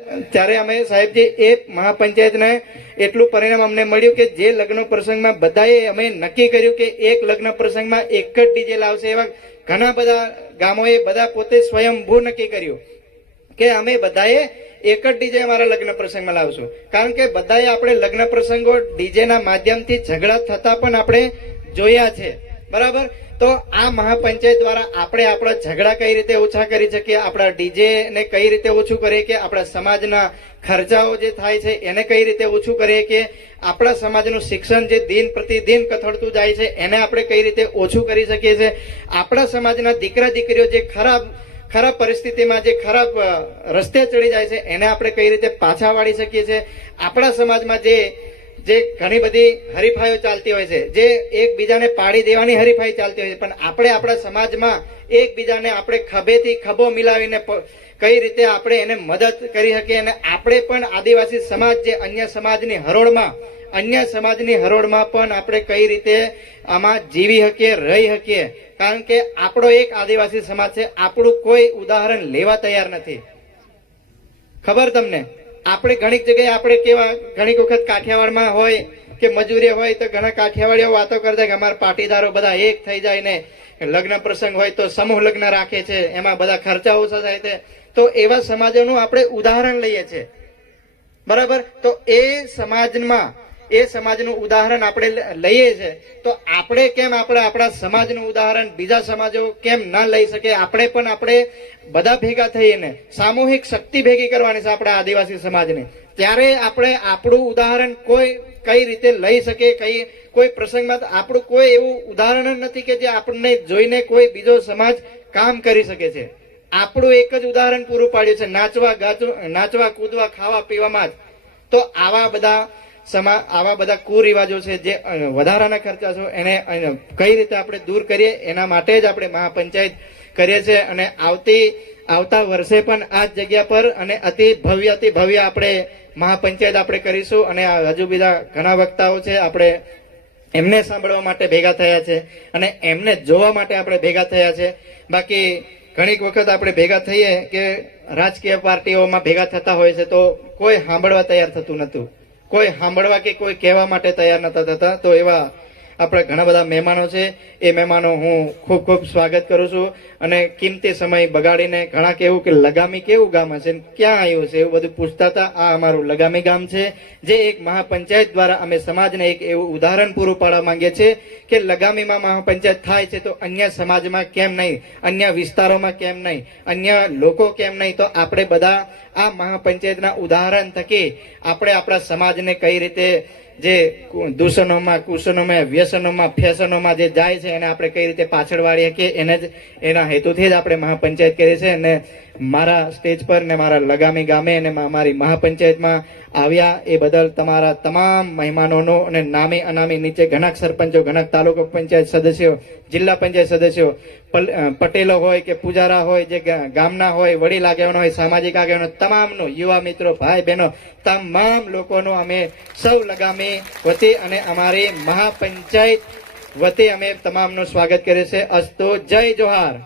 ત્યારે અમે સાહેબજી એ મહાપંચાયતને એટલું પરિણામ અમને મળ્યું કે જે લગ્ન પ્રસંગમાં બધાએ અમે નક્કી કર્યું કે એક લગ્ન પ્રસંગમાં એક જ ડીજે લાવશે, એવા ઘણા બધા ગામોએ બધા પોતે સ્વયંભૂ નક્કી કર્યું કે અમે બધાએ એક જ ડીજે અમારા લગ્ન પ્રસંગમાં લાવશું. કારણ કે બધાએ આપણે લગ્ન પ્રસંગો ડીજેના માધ્યમથી ઝઘડા થતા પણ આપણે જોયા છે, બરાબર. તો આ મહાપંચાયત દ્વારા આપણે આપણા ઝઘડા કઈ રીતે ઓછા કરી શકીએ, આપણા ડીજે ને કઈ રીતે ઓછું કરીએ કે આપણા સમાજના ખર્ચાઓ જે થાય છે એને કઈ રીતે ઓછું કરીએ કે આપણા સમાજનું શિક્ષણ જે દિન પ્રતિદિન કથળતું જાય છે એને આપણે કઈ રીતે ઓછું કરી શકીએ છીએ, આપણા સમાજના દીકરા દીકરીઓ જે ખરાબ પરિસ્થિતિમાં જે ખરાબ રસ્તે ચડી જાય છે એને આપણે કઈ રીતે પાછા વાળી શકીએ છીએ, આપણા સમાજમાં જે ઘણી બધી હરીફાઈઓ ચાલતી હોય છે, જે એકબીજાને પાડી દેવાની હરીફાઈ ચાલતી હોય છે, પણ આપણે આપણા સમાજમાં એકબીજાને આપણે ખભેથી ખભો મિલાવીને કઈ રીતે આપણે એને મદદ કરી શકીએ અને આપણે પણ આદિવાસી સમાજ જે અન્ય સમાજની હરોળમાં પણ આપણે કઈ રીતે આમાં જીવી શકીએ, રહી શકીએ. કારણ કે આપણો એક આદિવાસી સમાજ છે, આપણું કોઈ ઉદાહરણ લેવા તૈયાર નથી. ખબર તમને? આપણે ઘણી જગ્યાએ આપણે ઘણી વખત કાઠિયાવાડમાં હોય કે મજૂરી હોય તો ઘણા કાઠિયાવાડીઓ વાતો કરતા કે અમારા પાટીદારો બધા એક થઈ જાય ને લગ્ન પ્રસંગ હોય તો સમૂહ લગ્ન રાખે છે, એમાં બધા ખર્ચા ઓછા થાય છે. તો એવા સમાજોનું આપણે ઉદાહરણ લઈએ છીએ, બરાબર. તો એ સમાજનું ઉદાહરણ આપણે લઈએ છીએ, તો આપણે કેમ આપણા સમાજનું ઉદાહરણ બીજા સમાજો કેમ ના લઈ શકે? આપણે બધા ભેગા થઈને સામૂહિક શક્તિ ભેગી કરવાની છે આપણા આદિવાસી સમાજને. ત્યારે આપણે આપણું ઉદાહરણ કઈ રીતે લઈ શકે, કોઈ પ્રસંગમાં આપણું કોઈ એવું ઉદાહરણ નથી કે જે આપણને જોઈને કોઈ બીજો સમાજ કામ કરી શકે છે. આપણું એક જ ઉદાહરણ પૂરું પાડ્યું છે, નાચવા કૂદવા ખાવા પીવામાં જ. તો આવા બધા કુરિવાજો છે, જે વધારાના ખર્ચા છે, એને કઈ રીતે આપણે દૂર કરીએ એના માટે જ આપણે મહાપંચાયત કરીએ છીએ. અને આવતા વર્ષે પણ આ જ જગ્યા પર અને અતિ ભવ્ય આપણે મહાપંચાયત આપણે કરીશું. અને હજુ બીજા ઘણા વક્તાઓ છે, આપણે એમને સાંભળવા માટે ભેગા થયા છે અને એમને જોવા માટે આપણે ભેગા થયા છે. બાકી ઘણી વખત આપણે ભેગા થઈએ કે રાજકીય પાર્ટીઓમાં ભેગા થતા હોય છે તો કોઈ સાંભળવા તૈયાર થતું નતું, કોઈ સાંભળવા કે કોઈ કહેવા માટે તૈયાર નતા થતા. તો એવા આપણા ઘણા બધા મહેમાનો છે, એ મહેમાનો હું ખૂબ ખૂબ સ્વાગત કરું છું. અને કિંમતી સમય બગાડીને ઘણા કેવું કે લગામી કેવું ગામ હશે, ક્યાં આવ્યું છે એવું બધું પૂછતા હતા. આ અમારું લગામી ગામ છે, જે એક મહાપંચાયત દ્વારા અમે સમાજને એક એવું ઉદાહરણ પૂરું પાડવા માંગીએ છીએ કે લગામીમાં મહાપંચાયત થાય છે તો અન્ય સમાજમાં કેમ નહીં, અન્ય વિસ્તારોમાં કેમ નહીં, અન્ય લોકો કેમ નહીં. તો આપણે બધા આ મહાપંચાયતના ઉદાહરણ થકી આપણે આપણા સમાજને કઈ રીતે જે દૂષણોમાં, કુષણોમાં, વ્યસનોમાં, ફેશનોમાં જે જાય છે એને આપણે કઈ રીતે પાછળ વાળીએ કે એના હેતુથી જ આપણે મહાપંચાયત કરીએ છીએ. અને મારા સ્ટેજ પર ને મારા લગામી ગામે અને મારી મહાપંચાયતમાં આવ્યા એ બદલ તમારા તમામ મહેમાનોનો અને નામી અનામી નીચે ઘણા સરપંચો, ઘણા તાલુકા પંચાયત સદસ્યો, જિલ્લા પંચાયત સદસ્યો, પટેલો હોય કે પૂજારા હોય, જે ગામના હોય, વડીલ આગેવાનો હોય, સામાજિક આગેવાનો, તમામનો, યુવા મિત્રો, ભાઈ બહેનો, તમામ લોકોનો અમે સૌ લગામી વતી અને અમારી મહાપંચાયત વતી અમે તમામનું સ્વાગત કરીએ છીએ. અસ્તુ. જય જોહાર.